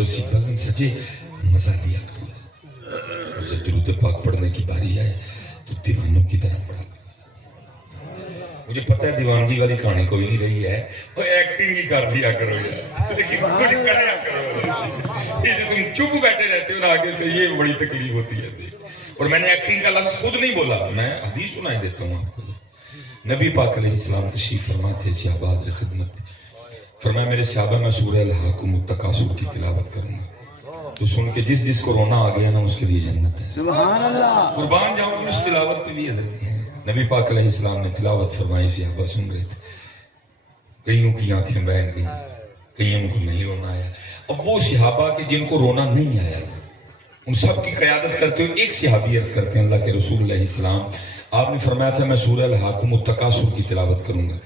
خوبصورت سی بزم سجے مزہ لیا کرو. جب درود پاک پڑھنے کی باری آئے تو دیوانوں کی طرح پڑھا. مجھے پتہ ہے دیوانگی والی کہانی کوئی نہیں رہی ہے, وہ ایکٹنگ ہی کر لیا کرو یار, لیکن کچھ کرایا کرو. یہ جو تم چپ بیٹھے رہتے ہو آگے سے, یہ بڑی تکلیف ہوتی ہے. اور میں نے ایکٹنگ کا لفظ خود نہیں بولا, میں حدیث سنائی دیتا ہوں آپ کو. نبی پاک علیہ السلام تشریف فرما تھے صحابہ کی خدمت. فرمایا میرے صحابہ میں سورہ الحاکم التکاثر کی تلاوت کروں گا تو سن کے جس جس کو رونا آ گیا نا اس کے لیے جنت ہے. سبحان اللہ, قربان جاؤں اس تلاوت پہ بھی حضرت ہیں. نبی پاک علیہ السلام نے تلاوت فرمائی, صحابہ سن رہے تھے. کئیوں کی آنکھیں بہہ گئیں, کئیوں کو نہیں رونا آیا. اب وہ صحابہ کے جن کو رونا نہیں آیا ان سب کی قیادت کرتے ہوئے ایک صحابی عرض کرتے ہیں اللہ کے رسول علیہ السلام آپ نے فرمایا تھا میں سورہ الحاکم التکاثر کی تلاوت کروں گا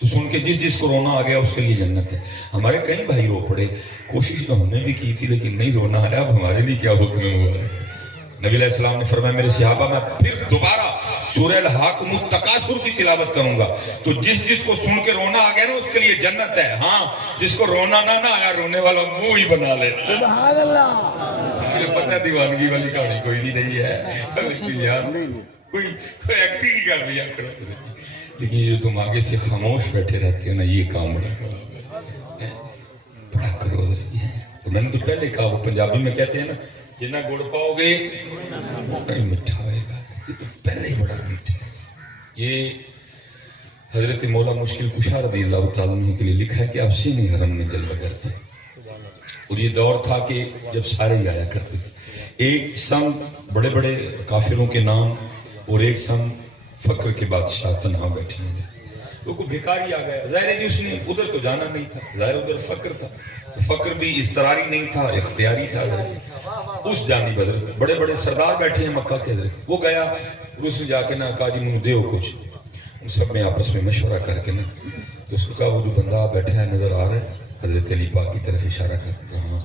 تو سن کے جس جس کو رونا آ گیا اس کے لیے جنت ہے. ہمارے کئی بھائی رو پڑے, کوشش تو ہم نے بھی کی تھی لیکن نہیں رونا آیا. اب ہمارے لیے کیا حکم ہوا ہے. نبی علیہ السلام نے فرمایا میرے صحابہ میں پھر دوبارہ سورہ الحاکم التکاثر کی تلاوت کروں گا تو جس جس کو سن کے رونا آ گیا نا اس کے لیے جنت ہے. ہاں جس کو رونا نہ آیا رونے والا منہ ہی بنا لے. سبحان اللہ. مجھے پتہ ہے دیوانگی والی کہانی کوئی نہیں رہی ہے, کوئی ایکٹنگ ہی کر لیا کرو. لیکن یہ تم آگے سے خاموش بیٹھے رہتے ہو نا, یہ کام بڑا خراب ہے. بڑا کرو. اور میں نے تو پہلے کہا, وہ پنجابی میں کہتے ہیں نا جنہ گڑ پاؤ گے نہیں میٹھا ہوئے گا. یہ تو پہلے ہی بڑا میٹھا ہے. یہ حضرت مولا مشکل کشا رضی اللہ تعالیٰ عنہ کے لیے لکھا ہے کہ آپ سینے حرم میں جلوہ گر تھے. اور یہ دور تھا کہ جب سارے ہی آیا کرتے تھے. ایک سم بڑے بڑے کافروں کے نام اور ایک سم فقر کے بادشاہ تنہا بیٹھے ہیں. وہ کوئی بھیکاری آ گیا, ظاہر ہے اس نے ادھر تو جانا نہیں تھا, ظاہر ادھر فقر تھا. فقر بھی اضطراری نہیں تھا, اختیاری تھا. اس جانب حضرت بڑے بڑے سردار بیٹھے ہیں مکہ کے حضرت. وہ گیا اور اس نے جا کے نا کہا جی منہ دیو کچھ. ان سب میں آپس میں مشورہ کر کے نا تو اس کو کہا وہ جو بندہ بیٹھا ہے نظر آ رہا ہے, حضرت علی پاک کی طرف اشارہ کر رہا.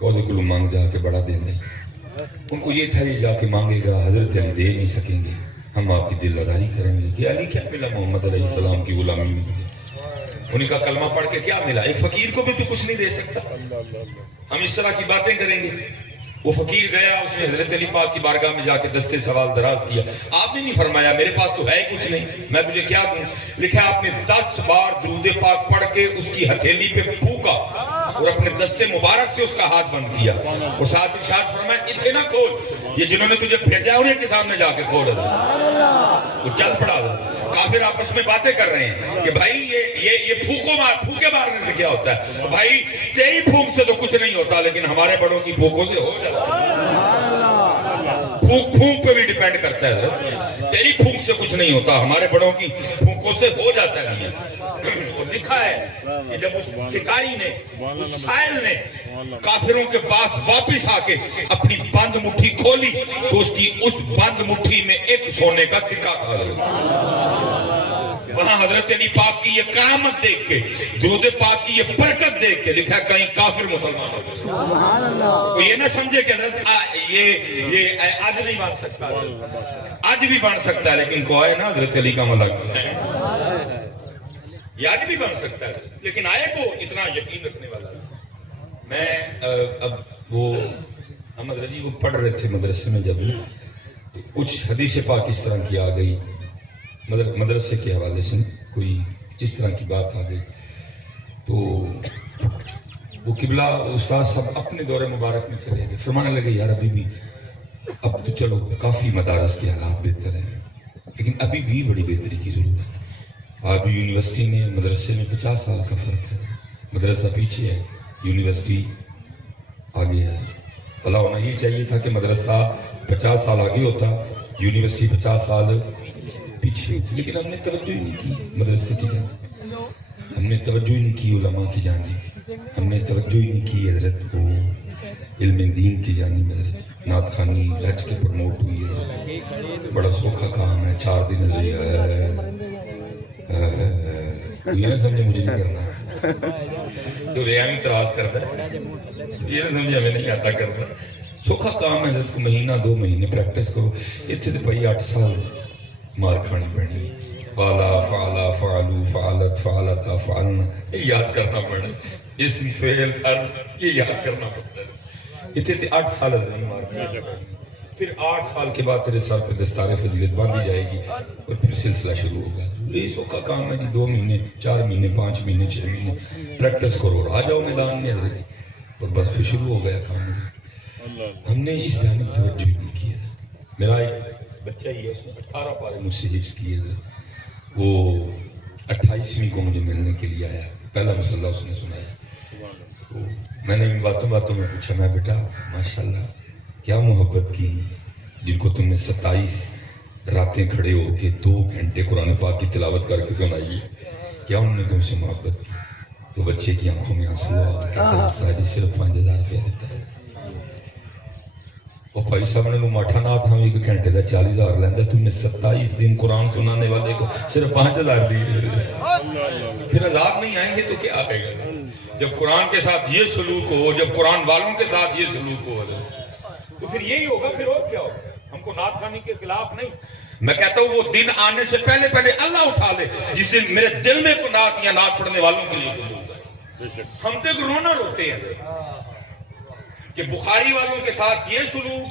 کہو کلو مانگ جا کے بڑا دے دیں. ان کو یہ تھا یہ جا کے مانگے گا حضرت علی دے نہیں سکیں گے, ہم آپ کی دل لگاری کریں گے. کہ علی کیا ملا محمد علیہ السلام کی غلامی میں تجھے؟ انہیں کا کلمہ پڑھ کے کیا ملا؟ ایک فقیر کو بھی تو کچھ نہیں دے سکتا. ہم اس طرح کی باتیں کریں گے. وہ فقیر گیا, اس نے حضرت علی پاک کی بارگاہ میں جا کے دستے سوال دراز کیا. آپ نے نہیں فرمایا میرے پاس تو ہے ہی کچھ نہیں, میں تجھے کیا دوں. لکھا آپ نے 10 بار درود پاک پڑھ کے اس کی ہتھیلی پہ پھونکا اور اپنے دستے مبارک سے اس کا ہاتھ بند کیا اور ساتھ ارشاد فرمایا اتنے نہ کھول, یہ جنہوں نے تجھے بھیجا انہیں کے سامنے جا کے کھول. وہ چل پڑا. کافر آپس میں باتیں کر رہے ہیں کہ بھائی یہ پھونکے مارنے سے کیا ہوتا ہے. بھائی تیری پھونک سے تو کچھ نہیں ہوتا لیکن ہمارے بڑوں کی پھونکوں سے ہو جاتا ہے. پھونک پہ بھی ڈیپینڈ کرتا ہے حضرت. تیری پھونک سے کچھ نہیں ہوتا, ہمارے بڑوں کی پھونکوں سے ہو جاتا ہے. اور لکھا ہے کہ جب اس ٹھکائی نے, اس سائل نے کافروں کے پاس واپس آ کے اپنی بند مٹھی کھولی تو اس کی اس بند مٹھی میں ایک سونے کا سکہ تھا. وہاں حضرت علی پاک کی یہ کرامت دیکھ کے, درود پاک کی یہ برکت دیکھ کے لکھا ہے کہیں کافر مسلمان ہو. یہ نہ سمجھے کہ حضرت یہ آج نہیں بن سکتا, آج بھی بن سکتا ہے لیکن کو ہے نا حضرت علی کا ملک ہے, یہ آج بھی بن سکتا ہے لیکن آئے کو اتنا یقین رکھنے والا. میں اب وہ احمد رضی وہ پڑھ رہے تھے مدرسے میں, جب کچھ حدیث پاک اس طرح کی آ گئی, مدرسے کے حوالے سے کوئی اس طرح کی بات آ گئی تو وہ قبلہ استاد صاحب اپنے دور مبارک میں چلے گئے. فرمانے لگے یار ابھی بھی اب تو چلو کافی مدارس کے حالات بہتر ہیں لیکن ابھی بھی بڑی بہتری کی ضرورت ہے. آج بھی یونیورسٹی میں مدرسے میں 50 سال کا فرق ہے. مدرسہ پیچھے ہے, یونیورسٹی آگے ہے. بھلا ہونا یہ چاہیے تھا کہ مدرسہ 50 سال آگے ہوتا, یونیورسٹی 50 سال پیچھے ہوتی. لیکن ہم نے توجہ ہی نہیں کی مدرسے کی جانب, ہم نے توجہ ہی نہیں کی علماء کی جانب, ہم نے توجہ ہی نہیں کی حضرت وہ علم دین کی جانب. نعت خوانی رچ کے پروموٹ ہوئی ہے, بڑا سوکھا کام ہے. 4 دن یہ نہ سمجھے مجھے نہیں کرنا, جو ریانی تراز کرتا ہے یہ نہ سمجھے ہمیں نہیں آتا کرنا. سوکھا کام ہے حضرت کو مہینہ 2 مہینے پریکٹس کرو. اتنے تو بھائی 8 سال مار کھانی پڑنی ہے. فعلا فعلا فعلو فعلت فعلتا فعلنا یاد کرنا پڑے. اسم فعل حرف یہ یاد کرنا پڑتا ہے. اتنے 8 سال نہیں مار پھر 8 سال کے بعد تیرے سر پہ دستار فضیلت باندھی جائے گی اور پھر سلسلہ شروع ہوگا. ریسوں کا کام ہے کہ 2 مہینے 4 مہینے 5 مہینے 6 مہینے پریکٹس کرو اور آ جاؤ میدان میں اور بس پھر شروع ہو گیا کام. ہم نے اس جانب توجہ نہیں کیا. میرا ایک بچہ ہی ہے اس نے 18 پارے مجھ سے حفظ کیے تھے. وہ 28ویں کو مجھے ملنے کے لیے آیا. پہلا مسئلہ اس نے سنایا. تو میں نے ان باتوں میں پوچھا میں بیٹا ماشاءاللہ کیا محبت کی جن کو تم نے 27 راتیں کھڑے ہو کے 2 گھنٹے قرآن پاک کی تلاوت کر کے سنائی ہے, کیا انہوں نے تم سے محبت کی؟ تو بچے کی آنکھوں میں آنسو آ کہ صرف 5000 روپیہ دیتا ہے. وہ بھائی صاحب نے ماٹھا نہ تھا ایک گھنٹے کا 40,000 لینا, تم نے 27 دن قرآن سنانے والے کو صرف 5,000 دیے. پھر عذاب نہیں آئیں گے تو کیا آئے گا؟ جب قرآن کے ساتھ یہ سلوک ہو, جب قرآن والوں کے ساتھ یہ سلوک ہو تو پھر یہی ہوگا. پھر اور کیا ہوگا؟ ہم کو نعت خوانی کے خلاف نہیں. میں کہتا ہوں وہ دن آنے سے پہلے اللہ اٹھا لے جس دن میرے دل میں کو نعت یا نعت پڑھنے والوں کے لیے قبول ہے. ہم تو رونا روتے ہیں کہ بخاری والوں کے ساتھ یہ سلوک,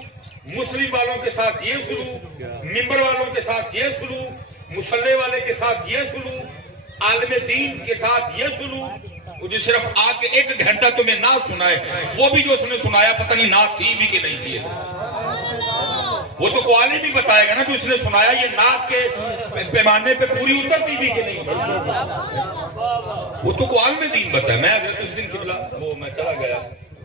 مسلم والوں کے ساتھ یہ سلوک, ممبر والوں کے ساتھ یہ سلوک, مصلی والے کے ساتھ یہ سلوک, عالم دین کے ساتھ یہ سلوک. جو صرف آ کے 1 گھنٹہ تمہیں نعت سنائے, وہ بھی جو اس نے سنایا پتہ نہیں نعت تھی بھی کہ نہیں تھی. وہ تو کو عالم بھی بتائے گا نا جو اس نے سنایا یہ نعت کے پیمانے پہ پوری اترتی بھی کہ نہیں. وہ تو کو عالم دین بتائے. میں اگر اس دن قبلہ وہ میں چلا گیا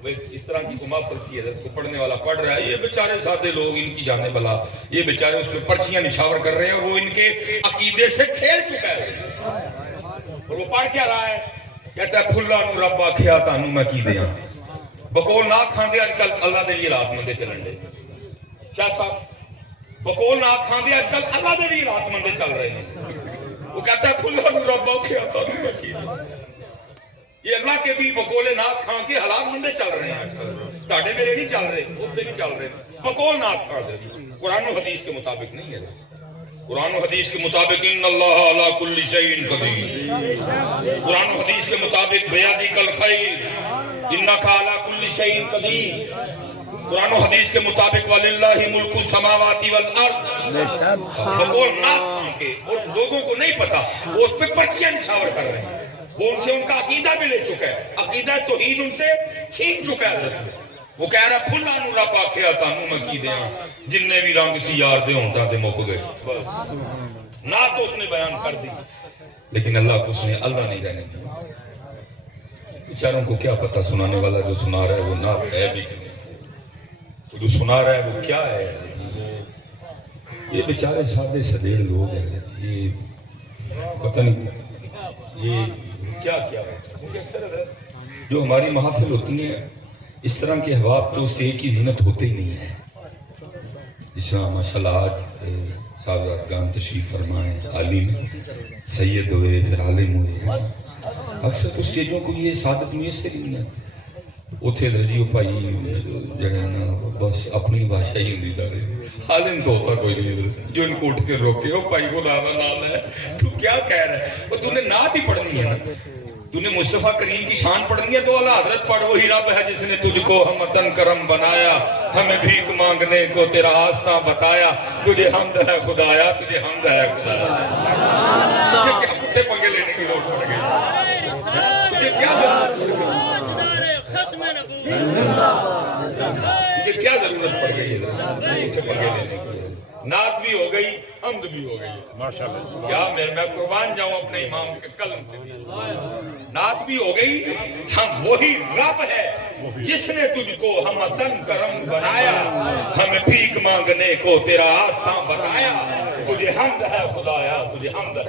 اس طرح کی کو محفل کی حضرت کو پڑھنے والا پڑھ رہا ہے, یہ بیچارے سادے لوگ ان کی جانے بلا, یہ بیچارے اس میں پرچیاں نچھاور کر رہے ہیں اور وہ ان کے عقیدے سے کھیل چکا ہے. اور وہ پڑھ کیا رہا ہے؟ کہتا ہے پھلا نو رب آکھیا تانوں میں کی دیاں بکول نعت کھاندے اج کل اللہ دے بھی رات مندے چلن دے. شاہ صاحب بکول نعت کھاندے اج کل اللہ دے بھی رات مندے چل رہے ہیں. وہ کہتا ہے پھلا نو رب آکھیا تانوں میں کی دیاں. یہ اللہ کے بھی بکول نعت کھان کے حالات مندے چل رہے ہیں. تاڑے میرے نہیں چل رہے, اتنے نہیں چل رہے. بکول نعت کھان دے قرآن و حدیث کے مطابق نہیں ہے. قرآن و حدیث کے مطابق ان اللہ علی کل شیء قدیر. قرآن و حدیث کے مطابق بیادک الخیر انک علی کل شیء قدیر. قرآن و حدیث کے مطابق وللہ ملک السماوات والارض. بقول نعت کھان کے اور لوگوں کو نہیں پتا, وہ اس پہ پرچیاں نچھاور کر رہے ہیں. وہ ان سے ان کا عقیدہ بھی لے چکا ہے, عقیدہ توحید ان سے چھین چکا ہے. وہ کہہ رہا پھلا نو رب آکھیا تانوں میں کی دیاں جن نے بھی رنگ سی یار دے ہونٹاں تے مک گئے. نہ تو اس نے بیان کر دی لیکن اللہ کو اس نے اللہ نہیں رہنے دیا. بیچاروں کو کیا پتا سنانے والا جو سنا رہا ہے وہ نعت ہے بھی کہ نہیں, جو سنا رہا ہے وہ کیا ہے. یہ بیچارے سادے سدیڑ لوگ ہیں, یہ پتہ نہیں یہ کیا جو ہماری محافل ہوتی ہیں اس طرح کے احباب تو اسٹیج کی زینت ہوتے ہی نہیں ہے. جس طرح ماشاءاللہ آج صاحبزادگان تشریف فرمائیں, عالم سید ہوئے پھر عالم ہوئے ہیں. اکثر تو اسٹیجوں کو یہ سعادت میسر ہی نہیں آتی. اتھے درجیو پائی جگہ نا بس اپنی بھاشا ہی ہندی دارے. عالم تو ہوتا کوئی نہیں جو ان کو اٹھ کے روکے ہو پائی کو نام ہے. تو کیا کہہ رہا ہے؟ اور تو نے نعت ہی پڑھنی ہے نا, تو نے مصطفیٰ کریم کی شان پڑھنی ہے تو اللہ حضرت پڑھ. وہی رب ہے جس نے تجھ کو ہمتن کرم بنایا, ہمیں بھیک مانگنے کو تیرا آستہ بتایا. تجھے حمد ہے خدایا, تجھے حمد ہے خدایا. تجھے کیا پٹھے پنگے لینے کی ضرورت پڑ گئی؟ تجھے کیا ضرورت پڑ گئی ہے پٹھے پنگے لینے کی؟ نعت بھی ہو گئی, حمد بھی ہو گئی. ماشاءاللہ کیا میں قربان جاؤں اپنے امام کے قلم سے. نعت بھی ہو گئی. ہم وہی رب ہے جس نے تجھ کو ہمتن کرم بنایا, ہمیں بھیک مانگنے کو تیرا آستاں بتایا. تجھے حمد ہے خدایا, تجھے حمد ہے.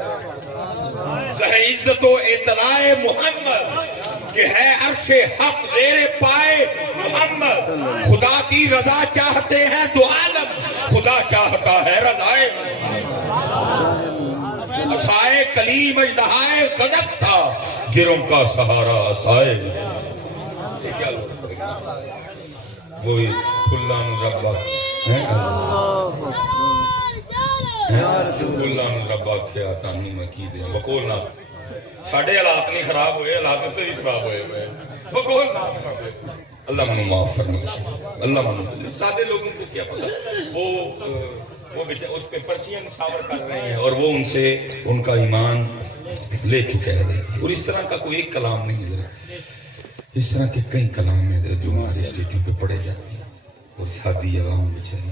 زہ عزت و اطلاع محمد کہ ہے عرش حق زیر پائے محمد. خدا کی رضا چاہتے ہیں دو عالم, خدا چاہتا ہے رضائے. عصائے کلیم اژدہائے غضب تھا, گروں کا سہارا عصائے. وہی کلان ربا کلان ربا کیا تانوں میں کی دیں بکول نہ ساڈے حالات نہیں خراب ہوئے، حالات تے بھی خراب ہوئے وہ کون نعت پڑھتے؟ اللہ منو معاف فرمائے، اللہ منو، سادے لوگوں کو کیا پتا، وہ اس پہ پرچیاں نشاور کر رہے ہیں اور وہ ان سے ان کا ایمان لے چکے ہیں. اور اس طرح کا کوئی ایک کلام نہیں ہے، اس طرح کے کئی کلام ہیں جو ہمارے اسٹیجوں پہ پڑھے جاتے ہیں اور سادی عوام بیچارے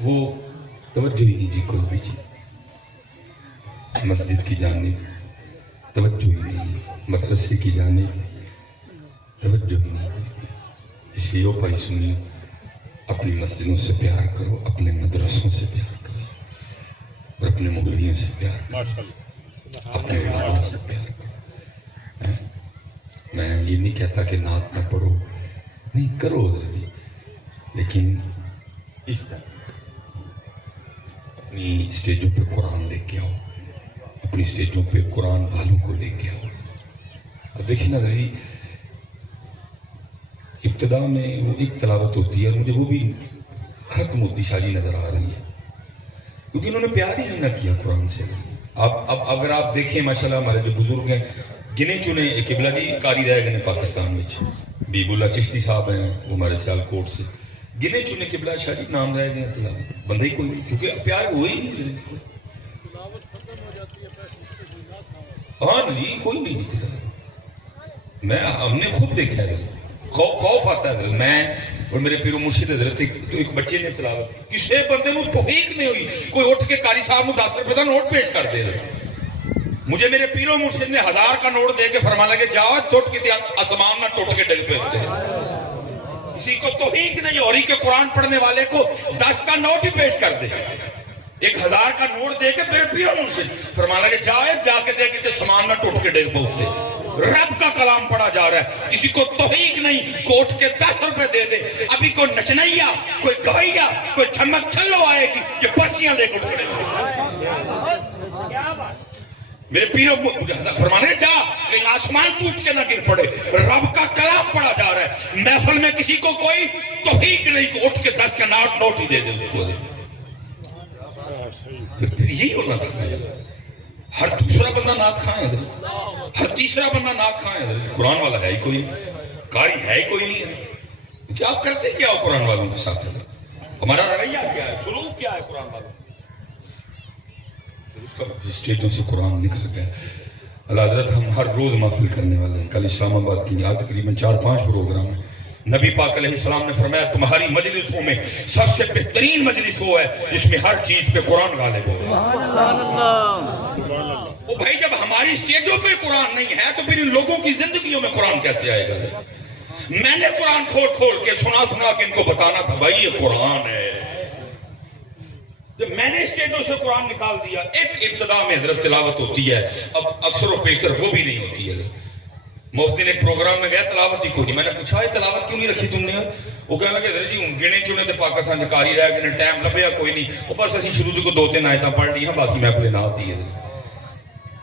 وہ توجہ ہی نہیں جی کوئی بھی جی. مسجد کی جانب توجہ ہی نہیں، مدرسے کی جانب توجہ ہی نہیں. اس لیے وہ بھائی سنیے، اپنی مسجدوں سے پیار کرو، اپنے مدرسوں سے پیار کرو اور اپنے مغلیوں سے پیار کرو، اپنے علماء سے پیار کرو. میں یہ نہیں کہتا کہ نعت نہ پڑھو، نہیں کرو حضرت جی، لیکن اس طرح اپنی اسٹیجوں پہ قرآن لے کے آؤ، اپنی اسٹیجوں پہ قرآن والوں کو لے کے آؤ. اب دیکھیں نا ذرا، ابتدا میں وہ ایک تلاوت ہوتی ہے اور مجھے وہ بھی ختم ہوتی شاجی نظر آ رہی ہے، کیونکہ انہوں نے پیار ہی نہیں نہ کیا قرآن سے. اب اگر آپ دیکھیں ماشاءاللہ ہمارے جو بزرگ ہیں گنے چنے، قبلہ جی قاری رہ گئے پاکستان میں، بیب اللہ چشتی صاحب ہیں وہ ہمارے سیال کوٹ سے، گنے چنے قبلہ شاہ جی نام رہ گئے ہیں، بندہ ہی کوئی نہیں، کیونکہ پیار ہوئے ہی نہیں. ہاں نہیں کوئی نہیں جیتے، میں ہم نے خود دیکھا ہے، خوف آتا ہے. میں اور میرے پیر و مرشد حضرت ایک بچے نے تلاوت، کسی بندے کو توفیق نہیں ہوئی کوئی اٹھ کے قاری صاحب کو 10 روپے کا نوٹ پیش کر دے. مجھے میرے پیر و مرشد نے 1000 کا نوٹ دے کے فرمانے لگے جاؤ ٹوٹ کے آسمان نہ ٹوٹ کے ڈگ پہ ہوتے ہیں. کسی کو توفیق نہیں ہو رہی کہ قرآن پڑھنے والے کو 10 کا نوٹ ہی پیش کر دے. 1000 کا نوٹ دے کے میرے پیر و مرشد فرمانے لگے جا کے دے کے آسمان نہ ٹوٹ کے ڈگ پہ ہوتے ہیں. رب کا کلام پڑھا جا رہا ہے، کسی کو توفیق نہیں کو اٹھ کے 10 روپے دے دے. ابھی کوئی نچنیا، کوئی گویا، کوئی چھمک چھلو آئے گی یہ پرچیاں لے کے اٹھے. میرے پیرو فرمانے جا کہیں آسمان ٹوٹ کے نہ گر پڑے. رب کا کلام پڑھا جا رہا ہے، محفل میں کسی کو کوئی توفیق نہیں کہ اٹھ کے 10 کا نوٹ ہی دے دے اس کو. پھر یہی ہونا تھا، ہر دوسرا بندہ نعت خواہ ہے، ہر تیسرا بندہ نعت خواہ ہے. قرآن والا ہے ہی کوئی نہیں، قاری ہے ہی کوئی نہیں ہے. کیا آپ کرتے کیا ہو قرآن والوں کے ساتھ؟ ہمارا رویہ کیا ہے، سلوک کیا ہے قرآن والوں؟ اسٹیجوں سے قرآن نکل گیا. اللہ حضرت ہم ہر روز محفل کرنے والے ہیں. کل اسلام آباد کی یہاں تقریباً 4-5 پروگرام ہیں. نبی پاک علیہ السلام نے فرمایا تمہاری مجلسوں میں سب سے بہترین مجلس وہ ہے جس میں ہر چیز پہ قرآن غالب ہو. وہ بھائی جب ہماری اسٹیجوں پہ قرآن نہیں ہے تو پھر ان لوگوں کی زندگیوں میں قرآن کیسے آئے گا؟ میں نے قرآن کھول کے سنا کے ان کو بتانا تھا بھائی یہ قرآن ہے. جب میں نے اسٹیجوں سے قرآن نکال دیا، ایک ابتدا میں حضرت تلاوت ہوتی ہے، اب اکثر و بیشتر وہ بھی نہیں ہوتی ہے. مفتی نے ایک پروگرام میں گیا تلاوت ہی کوئی نہیں. میں نے پوچھا یہ تلاوت کیوں نہیں رکھی تم نے؟ وہ کہنے لگے حضرت جی گنے چنے تو پاکستان کاری رہ گئے، ٹائم لبیا کوئی نہیں، وہ بس اسی شروع کو 2-3 آیتاں پڑھ لی ہیں، باقی محفل نہ ہوتی ہے.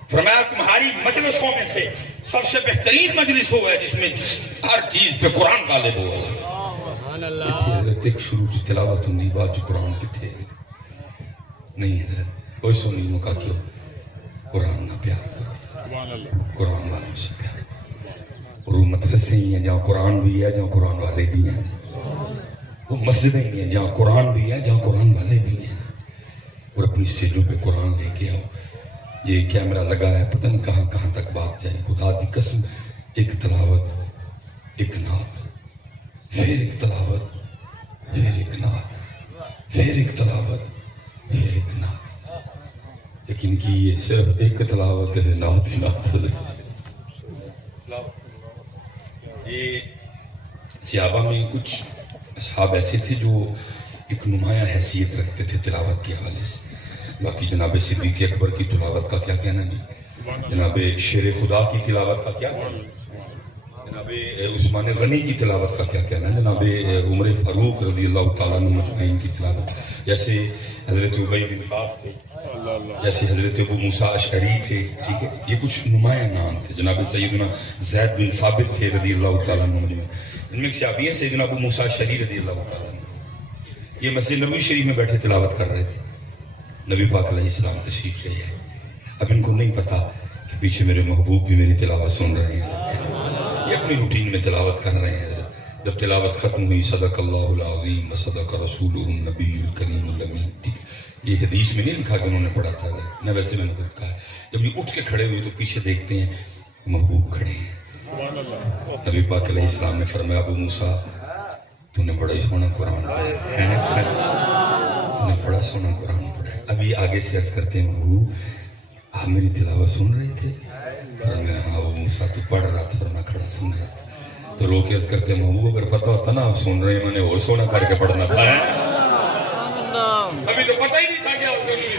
فرمایا تمہاری مجلسوں میں سے سب سے بہترین مجلس ہو ہے جس میں ہر چیز پہ قرآن غالب ہو. حضرت ایک شروع سے تلاوت ہوندی بعد جو قرآن کتنے نہیں حضرت کوئی سنیوں کا کیوں قرآن نہ پیار کرو، قرآن والوں سے پیار کرو. اور وہ مدرسے ہی ہیں جہاں قرآن بھی ہے، جہاں قرآن والے بھی ہیں. وہ مسجدیں ہی ہیں جہاں قرآن بھی ہے، جہاں قرآن والے بھی ہیں. اور اپنی اسٹیجوں پہ قرآن لے کے آؤ. یہ کیمرہ لگا ہے، پتہ نہیں کہاں کہاں تک بات جائے. خدا دی قسم، ایک تلاوت، ایک نعت، پھر ایک تلاوت، پھر ایک نعت، پھر ایک تلاوت، پھر ایک نعت. لیکن کہ یہ صرف ایک تلاوت ہے، نعت ہی نعت. یہ صحابہ میں کچھ اصحاب ایسے تھے جو ایک نمایاں حیثیت رکھتے تھے تلاوت کے حوالے سے. باقی جناب صدیق اکبر کی تلاوت کا کیا کہنا جی، جناب شیر خدا کی تلاوت کا کیا کہنا، جناب عثمان غنی کی تلاوت کا کیا کہنا، جناب عمر فاروق رضی اللہ تعالیٰ عنہ مجمعین کی تلاوت، جیسے حضرت ابی بن کعب تھے، جیسے حضرت ابو موسیٰ اشعری تھے. ٹھیک ہے، یہ کچھ نمایاں نام تھے. جناب سیدنا زید بن ثابت تھے رضی اللہ تعالیٰ عنہ مجمعین. ان میں ایک صحابی ہیں سیدنا ابو موسیٰ اشعری رضی اللہ تعالیٰ عنہ. یہ مسجد نبوی شریف میں بیٹھے تلاوت کر رہے تھے. نبی پاک علیہ السلام تشریف لے آئے. اب ان کو نہیں پتا کہ پیچھے میرے محبوب بھی میری تلاوت سن رہے ہیں، یہ اپنی روٹین میں تلاوت کر رہے ہیں۔ جب تلاوت ختم ہوئی صدق اللہ العظیم وصدق رسولہ النبی الکریم الامین، ٹھیک ہے، یہ حدیث میں نہیں لکھا کہ انہوں نے پڑھا تھا، میں ویسے میں نے کہا ہے۔ جب یہ اٹھ کے کھڑے ہوئے تو پیچھے دیکھتے ہیں محبوب کھڑے ہیں۔ نبی پاک علیہ السلام نے فرمایا ابو موسیٰ تو نے بڑا ہی سونا قرآن پڑھا ہے، تو نے بڑا سونا قرآن پڑھا ہے۔ اب یہ آگے سے عرض کرتے ہیں محبوب آپ میری تلاوت سن رہے تھے؟ فرمایا ہاں ابو موسیٰ تو پڑھ رہا تھا اور میں کھڑا سن رہا تھا۔ تو رو کے عرض کرتے ہیں محبوب اگر پتہ ہوتا نا آپ سن رہے ہیں میں نے اور سونا کر کے پڑھنا تھا، ابھی تو پتہ ہی نہیں تھا کہ آپ سن رہے ہیں،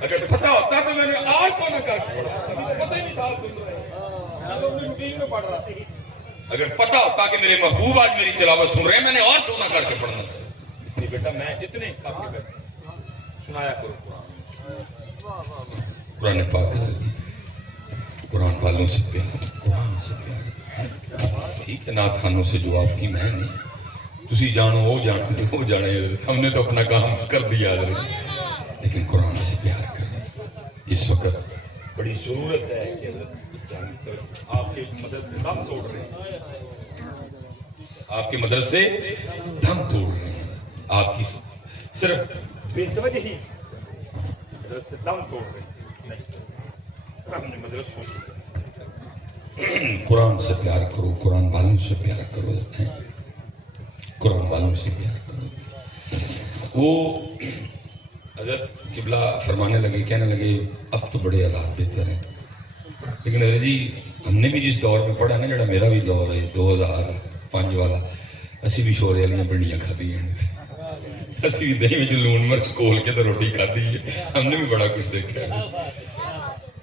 اگر پتہ ہوتا تو میں نے آج سونا کر کے پڑھا، ابھی تو پتہ ہی نہیں تھا آپ سن رہے ہیں، میں پڑھ رہا تھا۔ اگر پتہ ہوتا کہ میرے محبوب آج میری تلاوت سن رہے ہیں میں نے اور سونا کر کے پڑھنا تھا۔ اس لیے بیٹا میں جتنے سنایا کرو قرآن پاک کی، قرآن والوں سے پیار، قرآن سے پیار، ٹھیک ہے، نعت خانوں سے جواب کی میں نہیں، تسی جانو وہ جانا تو وہ جانے، ہم نے تو اپنا کام کر دیا حضرت، لیکن قرآن سے پیار کریں۔ اس وقت بڑی ضرورت ہے کہ آپ کے مدرسے دم توڑ رہے ہیں، آپ کے مدرسے دم توڑ رہے ہیں، آپ کی صرف بے توجہی مدرسے دم توڑ رہے ہیں، ہم نے مدرسوں قرآن سے پیار کرو، قرآن والوں سے پیار کرو، قرآن والوں سے پیار کرو۔ وہ حضرت قبلہ فرمانے لگے، کہنے لگے اب تو بڑے حالات بہتر ہیں، لیکن حضرت جی ہم نے بھی جس دور میں پڑھا نا، جڑا میرا بھی دور ہے 2005 والا، اسی بھی شورے والیاں بنڈیاں کھا دی ہیں، اسی بھی دہی میں لون مرچ کھول کے تو روٹی کھا دی ہے، ہم نے بھی بڑا کچھ دیکھا ہے۔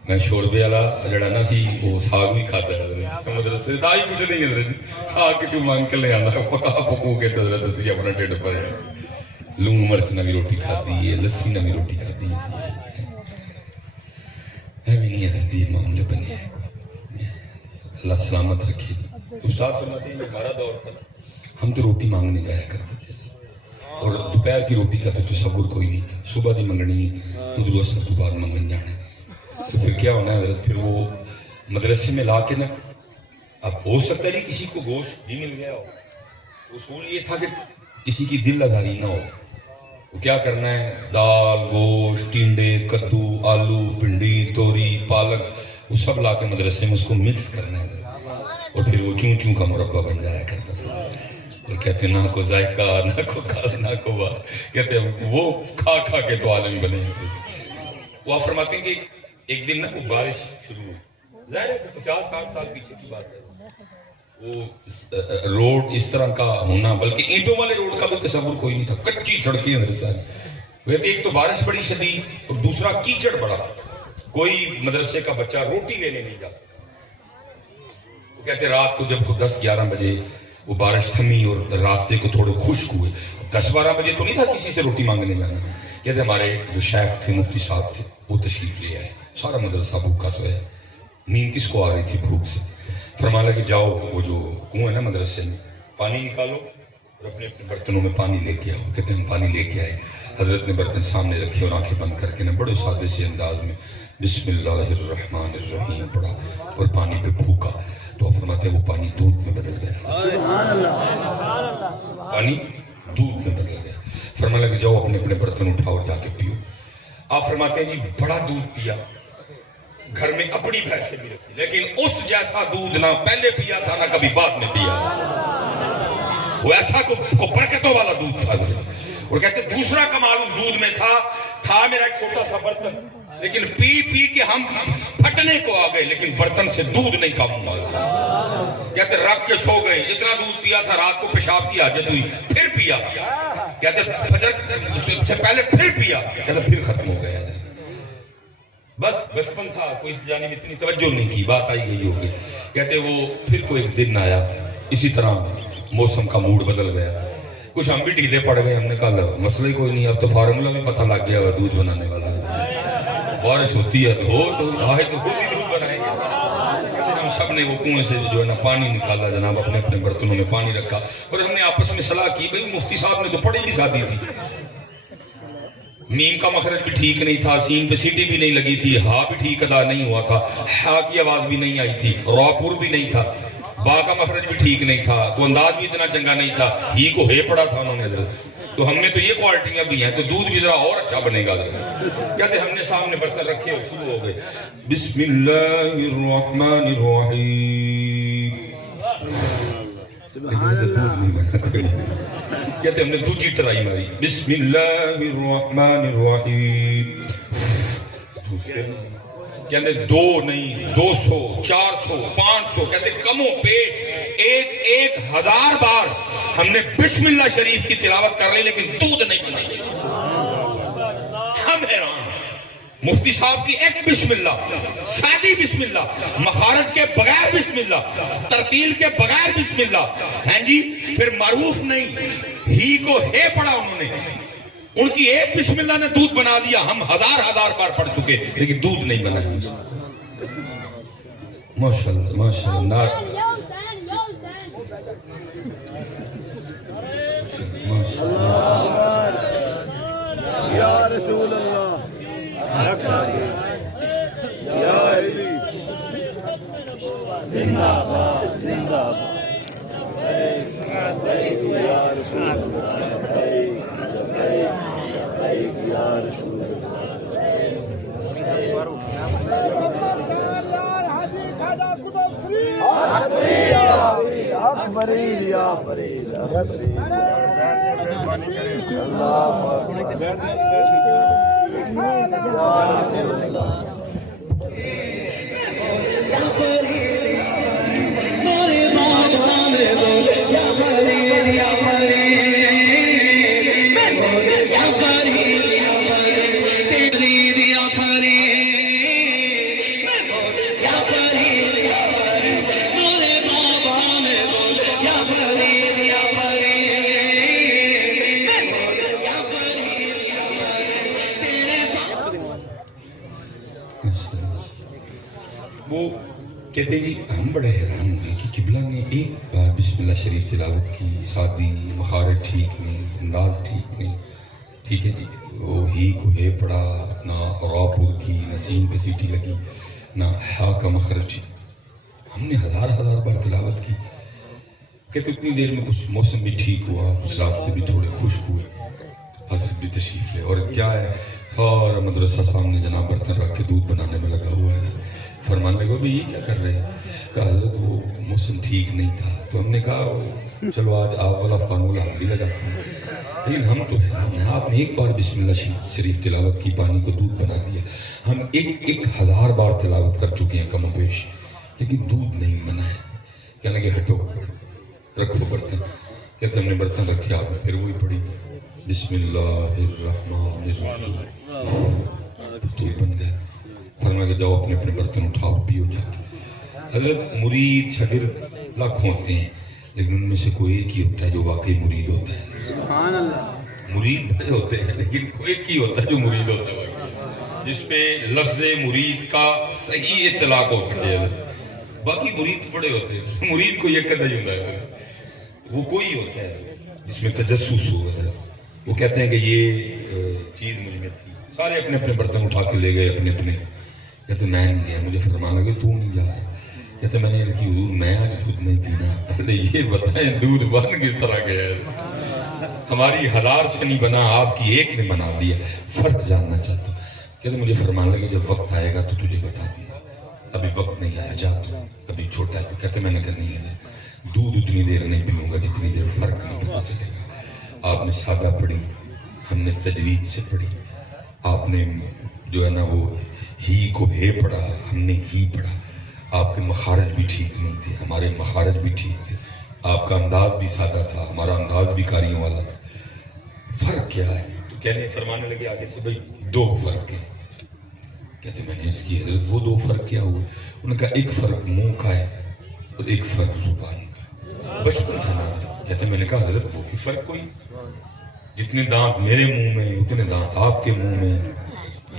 میں شوربے والا جڑا نا سی وہ ساگ بھی کھاتا ہے حضرت، مدرسے دائی کچھ نہیں حضرت جی، ساگ کی تو مانگ کے لے آنا پکا پکو کے حضرت اسی اپنا ٹھڈ بھریا، لون مرچ نہ بھی روٹی کھاتی ہے، لسی نہ بھی روٹی کھاتی ہے، ایویں نہیں حضرت جی معاملے بنے ہیں، اللہ سلامت رکھے گی۔ استاد فرماتے ہیں ہمارا دور تھا ہم تو روٹی مانگنے جایا کرتے تھے، اور دوپہر کی روٹی کا تو تصور کوئی نہیں تھا، صبح دی منگنی تو اثر تو بعد منگن جانا ہے، تو پھر کیا ہونا ہے حضرت، پھر وہ مدرسے میں لا کے نا، اب ہو سکتا ہے کسی کو گوشت بھی مل گیا ہو، اصول یہ تھا کہ کسی کی دل آزاری نہ ہو، وہ کیا کرنا ہے دال گوشت ٹینڈے کدو آلو پنڈی توری پالک وہ سب لا کے مدرسے میں اس کو مکس کرنا ہے، اور پھر وہ چون چون کا مربع بن جایا کرتا تھا، اور کہتے ہیں نہ کو ذائقہ نہ کو کھا نہ کو بات، کہتے ہیں وہ کھا کھا کے تو عالم بنے ہیں۔ وہ آپ فرماتے ہیں کہ ایک دن نا وہ بارش شروع ہوئی، ظاہر ہے 50-60 سال پیچھے کی بات ہے، وہ روڈ اس طرح کا ہونا، بلکہ اینٹوں والے روڈ کا بھی تصور کوئی نہیں تھا، کچی سڑکیں میرے ساتھ، کہتے ایک تو بارش بڑی شدید اور دوسرا کیچڑ بڑا، کوئی مدرسے کا بچہ روٹی لینے نہیں جاتا، وہ کہتے رات کو جب کو 10-11 بجے وہ بارش تھمی اور راستے کو تھوڑے خشک ہوئے، 10-12 بجے تو نہیں تھا کسی سے روٹی مانگنے جانا، کہتے ہمارے جو شیخ تھے مفتی صاحب تھے وہ تشریف لے آئے، سارا مدرسہ بھوکا سویا، نیند کس کو آ رہی تھی بھوک سے، فرمایا کہ جاؤ وہ جو کنواں ہے نا مدرسے میں پانی نکالو اور اپنے اپنے برتنوں میں پانی لے کے آؤ، کہتے ہیں ہم پانی لے کے آئے، حضرت نے برتن سامنے رکھے اور آنکھیں بند کر کے نا بڑے سادے سے انداز میں بسم اللہ الرحمن الرحیم پڑھا اور پانی پہ پھونکا، تو آپ فرماتے ہیں وہ پانی دودھ میں بدل گیا، پانی دودھ میں بدل گیا، فرمایا کہ جاؤ اپنے اپنے برتن اٹھاؤ اور جا کے پیو، آپ فرماتے ہیں جی بڑا دودھ پیا، گھر میں اپنی بھینسیں بھی رکھی، لیکن اس جیسا دودھ نہ پہلے پیا تھا نہ کبھی بعد میں پیا، وہ ایسا کو برکتوں والا دودھ تھا، اور کہتے دوسرا کمال اس دودھ میں تھا میرا ایک چھوٹا سا برتن، لیکن پی پی کے ہم پھٹنے کو آ گئے، لیکن برتن سے دودھ نہیں کم ہوا، کہتے رکھ کے سو گئے، اتنا دودھ پیا تھا رات کو پیشاب کی حاجت ہوئی پھر پیا، کہتے فجر سے پہلے پھر پیا، کہتے پھر ختم ہو گیا، بس بچپن تھا کوئی اس جانب اتنی توجہ نہیں کی، بات آئی گئی ہوگی، کہتے وہ پھر کوئی ایک دن آیا اسی طرح موسم کا موڈ بدل گیا، کچھ ہم بھی ڈھیلے پڑ گئے، ہم نے کہا مسئلہ ہی کوئی نہیں، اب تو فارمولا بھی پتہ لگ گیا دودھ بنانے والا، بارش ہوتی ہے تو آئے تو خود ہی دودھ بنائیں گے، ہم سب نے وہ کنویں سے جو ہے نا پانی نکالا جناب، اپنے اپنے برتنوں میں پانی رکھا، اور ہم نے آپس میں صلاح کی بھئی مفتی صاحب نے تو پڑھی بھی شادی تھی، میم کا مخرج بھی ٹھیک نہیں تھا، سین پہ سیٹی بھی نہیں لگی تھی، ہا بھی ٹھیک ادا نہیں ہوا تھا، ہا کی آواز بھی نہیں آئی تھی، را پر بھی نہیں تھا، با کا مخرج بھی ٹھیک نہیں تھا، تو انداز بھی اتنا چنگا نہیں تھا، ہی کو ہے پڑا تھا انہوں نے حضرت۔ تو ہم میں تو یہ کوالٹیاں بھی ہیں، تو دودھ بھی ذرا اور اچھا بنے گا حضرت۔ کہتے ہم نے سامنے برتن رکھے اور شروع ہو گئے، بسم اللہ الرحمن الرحیم، کہتے ہم نے دوسری ٹرائی ماری، بسم اللہ الرحمن الرحیم، کہتے 2 نہیں 200 400 500 کہتے کم و بیش 1000 بار ہم نے بسم اللہ شریف کی تلاوت کر لی، لیکن دودھ نہیں بنائی۔ ہم حیران، مفتی صاحب کی ایک بسم اللہ، سادی بسم اللہ، مخارج کے بغیر بسم اللہ، ترتیل کے بغیر بسم اللہ، ہیں جی، پھر معروف نہیں، ہی کو ہے پڑھا انہوں نے، ان کی ایک بسم اللہ نے دودھ بنا دیا۔ ہم 1000 بار پڑھ چکے لیکن دودھ نہیں بنا۔ ماشاءاللہ ماشاءاللہ یا رسول اللہ، یا علی، زندہ باد زندہ باد، یا رسول اللہ، یا رسول اللہ۔ وہ کہتے جی ہم بڑے حیران ہوئے کہ قبلہ نے ایک بار بسم اللہ شریف تلاوت کی، سادی، مخارج ٹھیک نہیں، انداز ٹھیک نہیں، ٹھیک ہے جی، وہ ہی کو ہے پڑا، نہ را پر کی، نہ سین پہ سیٹی لگی، نہ ہا کا مخرج۔ ہم نے 1000 بار تلاوت کی، کہتے اتنی دیر میں کچھ موسم بھی ٹھیک ہوا، کچھ راستے بھی تھوڑے خشک ہوئے، حضرت بھی تشریف لے، اور کیا ہے سارا مدرسہ سامنے جناب برتن رکھ کے دودھ بنانے میں لگا ہوا ہے۔ فرمان لگا بھی یہ کیا کر رہے ہیں؟ کہا حضرت وہ موسم ٹھیک نہیں تھا، تو ہم نے کہا چلو آج آپ والا فانولا ہم بھی لگاتے ہیں، لیکن ہم تو ہے آپ نے ایک بار بسم اللہ شریف تلاوت کی، پانی کو دودھ بنا دیا۔ ہم 1000 بار تلاوت کر چکے ہیں کم و بیش، لیکن دودھ نہیں بنا ہے۔ کہنے لگے ہٹو رکھو برتن، کہتے ہم نے برتن رکھے، آپ نے پھر وہی پڑھی بسم اللہ الرحمن الرحیم، دودھ بن گیا۔ فرمایا کہ جاؤ اپنے اپنے برتن اٹھاؤ پیو جا کے۔ حضرت مرید شاگرد لاکھوں ہوتے ہیں، لیکن ان میں سے کوئی ایک ہی ہوتا ہے جو واقعی مرید ہوتا ہے۔ سبحان اللہ۔ مرید بڑے ہوتے ہیں لیکن کوئی ایک ہی ہوتا ہے جو مرید ہوتا ہے واقعی، جس پہ لفظ مرید کا صحیح اطلاق ہو سکے۔ باقی مرید بڑے ہوتے ہیں، مرید کو یہ قدر ہی ہوتا ہے، وہ کوئی ہوتا ہے جس میں تجسس ہو ہے۔ وہ کہتے ہیں کہ یہ چیز مجھ میں تھی، سارے اپنے اپنے برتن اٹھا کے لے گئے اپنے اپنے۔ کہتے میں نہیں گیا، مجھے فرمان لگے تو نہیں جا رہا۔ کہتے میں نے عرض کی حضور میں آج دودھ نہیں پینا، پہلے یہ بتائیں دودھ بن کس طرح گیا ہے؟ ہماری 1000 سے نہیں بنا، آپ کی ایک نے بنا دیا، فرق جاننا چاہتا ہوں۔ کہتے مجھے فرمان لگے جب وقت آئے گا تو تجھے بتا دوں گا، ابھی وقت نہیں آیا، جا تو ابھی چھوٹا ہے۔ کہتے میں نے کرنی ہے دودھ اتنی دیر نہیں پیوں گا جتنی دیر فرق نہیں پتا چلے گا۔ آپ نے سادہ پڑھی، ہم نے تجوید سے پڑھی، آپ نے جو ہے نا وہ ہی کو ہے پڑھا، ہم نے ہی پڑھا۔ آپ کے مخارج بھی ٹھیک نہیں تھے، ہمارے مخارج بھی ٹھیک تھے۔ آپ کا انداز بھی سادہ تھا، ہمارا انداز بھی کاریوں والا تھا۔ فرق کیا ہے؟ تو کہنے فرمانے لگے آگے سے بھئی 2 فرق ہیں۔ کہتے میں نے اس کی حضرت وہ 2 فرق کیا ہوئے؟ انہوں نے کہا ایک فرق منہ کا ہے اور ایک فرق زبان کا۔ بچپن تھا نا حضرت، کہتے میں نے کہا حضرت وہ بھی فرق کوئی، جتنے دانت میرے منہ میں اتنے دانت آپ کے منہ میں،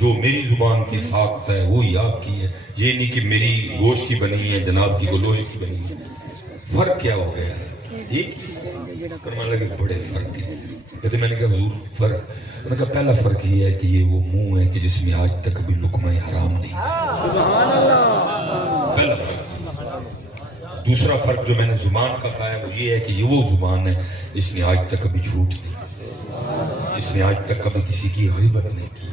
جو میری زبان کی ساخت ہے وہی آپ کی ہے، یہ نہیں کہ میری گوشت کی بنی ہے جناب کی گلوئے کی بنی ہے۔ فرق کیا ہو گیا ہے؟ فرمانے لگے بڑے فرق ہیں. کہتے میں نے کہا حضور فرق؟ انہوں نے کہا پہلا فرق یہ ہے کہ یہ وہ منہ ہے کہ جس میں آج تک کبھی لقمہ حرام نہیں. سبحان اللہ. پہلا فرق. دوسرا فرق جو میں نے زبان کا پایا وہ یہ ہے کہ یہ وہ زبان ہے جس نے آج تک کبھی جھوٹ نہیں، جس نے آج تک کبھی کسی کی غیبت نہیں کی،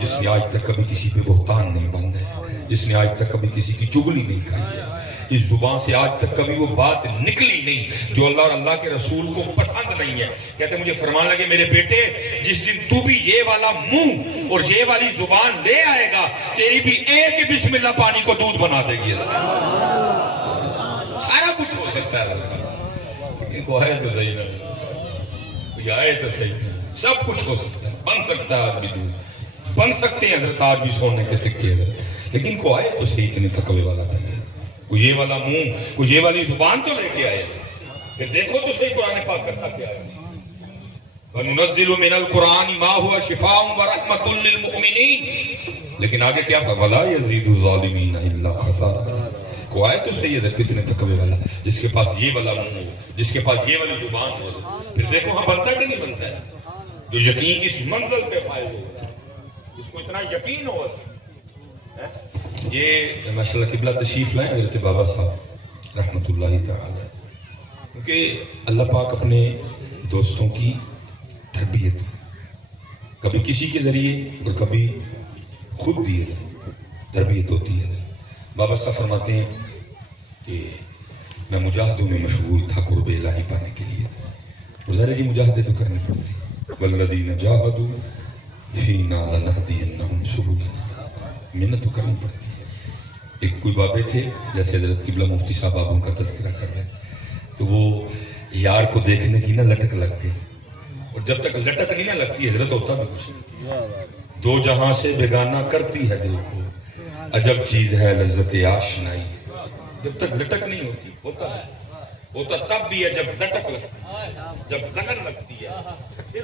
جس نے آج تک کبھی کسی پہ بہتان نہیں باندھا ہے، جس نے آج تک کبھی کسی کی چغلی نہیں کھائی ہے. اس زبان سے آج تک کبھی وہ بات نکلی نہیں جو اللہ اور اللہ کے رسول کو پسند نہیں ہے. کہتے مجھے فرمان لگے میرے بیٹے جس دن تو بھی یہ والا منہ اور یہ والی زبان لے آئے گا تیری بھی ایک بسم اللہ پانی کو دودھ بنا دے گی. سارا کچھ ہو سکتا ہے لیکن کو آئے تو صحیح نہ کوئی آئے تو صحیح نہیں. سب کچھ ہو سکتا ہے، بن سکتا ہے آدمی دودھ، بن سکتے ہیں حضرت آج بھی سونے کے سکے حضرت، لیکن کو آئے تو صحیح اتنے تقوی والا بنے. کوئی یہ والا منہ کوئی یہ والی زبان تو لے کے آئے. پھر دیکھو تو صحیح قرآن پاک کرتا کیا ہے. وَنُنَزِّلُ مِنَ الْقُرْآنِ مَا هُوَ شِفَاءٌ وَرَحْمَةٌ لِّلْمُؤْمِنِينَ. لیکن آگے کیا تھا وَلَا يَزِيدُ الظَّالِمِينَ إِلَّا خَسَارًا. کو آئے تو صحیح ہے کتنے تقوی والا جس کے پاس یہ والا منہ ہو، جس کے پاس یہ والی زبان ہو. پھر دیکھو ہاں بنتا ہے کہ نہیں بنتا ہے. جو یقین اس منزل پہ فائز ہو، اس کو اتنا یقین ہو. یہ ماشاءاللہ قبلہ تشریف لائیں حضرت بابا صاحب رحمۃ اللہ تعالی، کیونکہ اللہ پاک اپنے دوستوں کی تربیت کبھی کسی کے ذریعے اور کبھی خود دیے تربیت ہوتی ہے. بابا صاحب فرماتے ہیں کہ میں مجاہدوں میں مشغول تھا قرب الہی پانے کے لیے. ظاہر جی مجاہدے تو کرنے پڑتے ہیں. والذین جاہدوا فینا لنہدینہم سبلنا. محنت تو کرنی پڑتی ہے. ایک کوئی بابے تھے جیسے حضرت قبلہ مفتی صاحب آپ ان کا تذکرہ کر رہے ہیں تو وہ یار کو دیکھنے کی نہ لٹک لگ گئی، اور جب تک لٹک نہیں نہ لگتی حضرت ہوتا بھی کچھ. دو جہاں سے بیگانہ کرتی ہے دل کو، عجب چیز ہے لذت آشنائی. جب تک لٹک نہیں ہوتی ہوتا تب بھی ہے جب لٹک لگتی ہے، جب لگن لگتی ہے پھر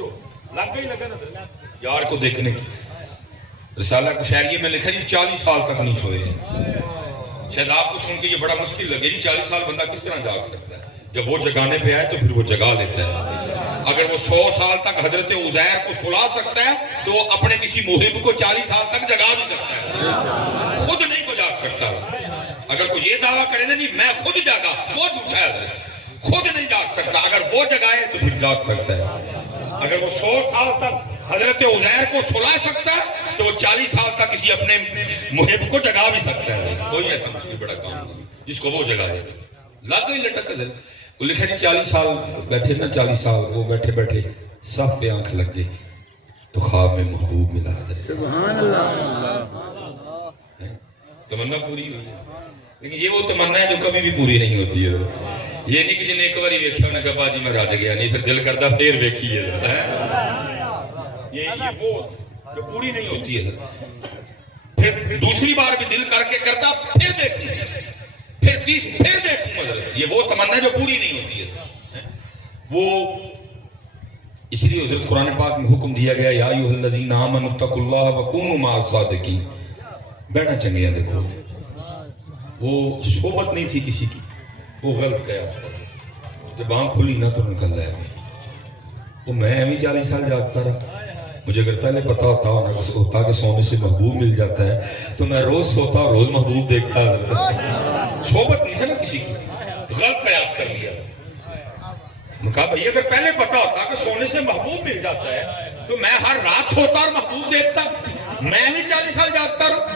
لگ گئی لگن یار کو دیکھنے کی. رسالہ کشیریہ میں لکھا جی 40 سال تک نہیں سوئے ہیں. شاید آپ کو سن کے یہ بڑا مشکل لگے جی 40 سال بندہ کس طرح جاگ سکتا ہے. جب وہ جگانے پہ آئے تو پھر وہ جگا لیتا ہے. اگر وہ 100 سال تک حضرت عزیر کو سلا سکتا ہے تو وہ اپنے کسی محب کو 40 سال تک جگا بھی سکتا ہے. خود نہیں کو جاگ سکتا. اگر کوئی یہ دعویٰ کرے نا جی میں خود جاگا وہ جھوٹا ہے. خود نہیں جاگ سکتا. اگر وہ جگائے تو پھر جاگ سکتا ہے. اگر وہ 100 سال تک حضرت عزیر کو سلا سکتا ہے تو وہ 40 سال تک کسی اپنے محب کو جگا بھی سکتا ہے. کوئی ایسا مشکل بڑا کام نہیں جس کو وہ جگائے. لگ گئی لٹک وہ لکھا جی 40 سال بیٹھے نا 40 سال وہ بیٹھے بیٹھے سب پہ آنکھ لگ گئی تو خواب میں محبوب ملا. سبحان اللہ. تمنا پوری ہوئی ہے لیکن یہ وہ تمنا ہے جو کبھی بھی پوری نہیں ہوتی ہے. یہ نہیں کہ جن ایک بار ویکھیا انہیں کہا باجی میں رج گیا نہیں پھر دل کرتا پھر ویکھیے. یہ وہ جو پوری نہیں ہوتی ہے. پھر دوسری بار بھی دل کر کے کرتا پھر دیکھیں پھر دیکھوں. یہ وہ تمنا جو پوری نہیں ہوتی ہے. وہ اس لیے حضرت قرآن پاک میں حکم دیا گیا یا ایھا الذین آمنوا اتقوا اللہ وکونوا مع الصادقین. بیٹھنا چنگیا دیکھو وہ صحبت نہیں تھی کسی کی، وہ غلط قیاس پر. جب آنکھ کھلی نہ تو نکل رہا ہے وہ میں بھی 40 سال جاگتا رہا. مجھے اگر پہلے پتا ہوتا کہ سونے سے محبوب مل جاتا ہے تو میں روز سوتا اور روز محبوب دیکھتا. صحبت نہیں تھا نا کسی کی، غلط قیاس کر لیا. کہا بھائی اگر پہلے پتا ہوتا کہ سونے سے محبوب مل جاتا ہے تو میں ہر رات سوتا اور محبوب دیکھتا. میں بھی 40 سال جاگتا رہا.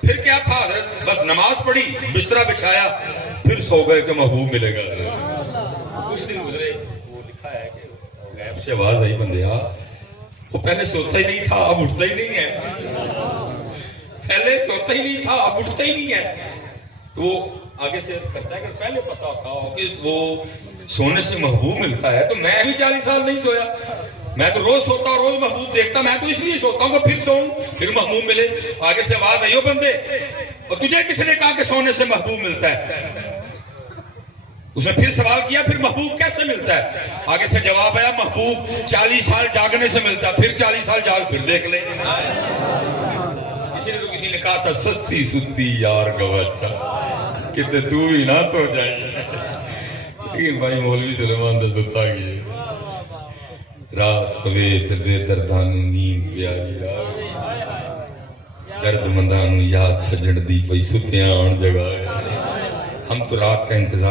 پھر کیا تھا حضرت بس نماز پڑھی بسترا بچھایا پھر سو گئے کہ محبوب ملے گا. کچھ دن گزرے وہ لکھا ہے کہ غیب سے آواز آئی بندیا وہ پہلے سوتا ہی نہیں تھا اب اٹھتا ہی نہیں ہے. پہلے سوتا ہی نہیں تھا اب اٹھتا ہی نہیں ہے. تو آگے سے کرتا ہے کہ پہلے پتا ہوتا کہ وہ سونے سے محبوب ملتا ہے تو میں بھی 40 سال نہیں سویا. میں تو روز سوتا ہوں روز محبوب دیکھتا. میں تو اس لیے سوتا ہوں کہ پھر سوؤں پھر محبوب ملے. آگے سے آواز آئی ہو بندے اور تجھے کس نے کہا کہ سونے سے محبوب ملتا ہے. اس نے پھر سوال کیا پھر محبوب کیسے ملتا ہے. آگے سے جواب آیا محبوب 40 سال جاگنے سے ملتا ہے. پھر 40 سال جاگ پھر دیکھ لیں. کسی نے تو کسی نے کہا تھا سسی ستی یار گواچا کتے تو ہی نہ سو جائے. لیکن بھائی مولوی سلیمان دا ستا گئے رات پوے تے بے دردانو نیند پیاری درد مندانو یاد سجڑ دی پئی ستیاں آن جگہ ہم تو رات کا انتظار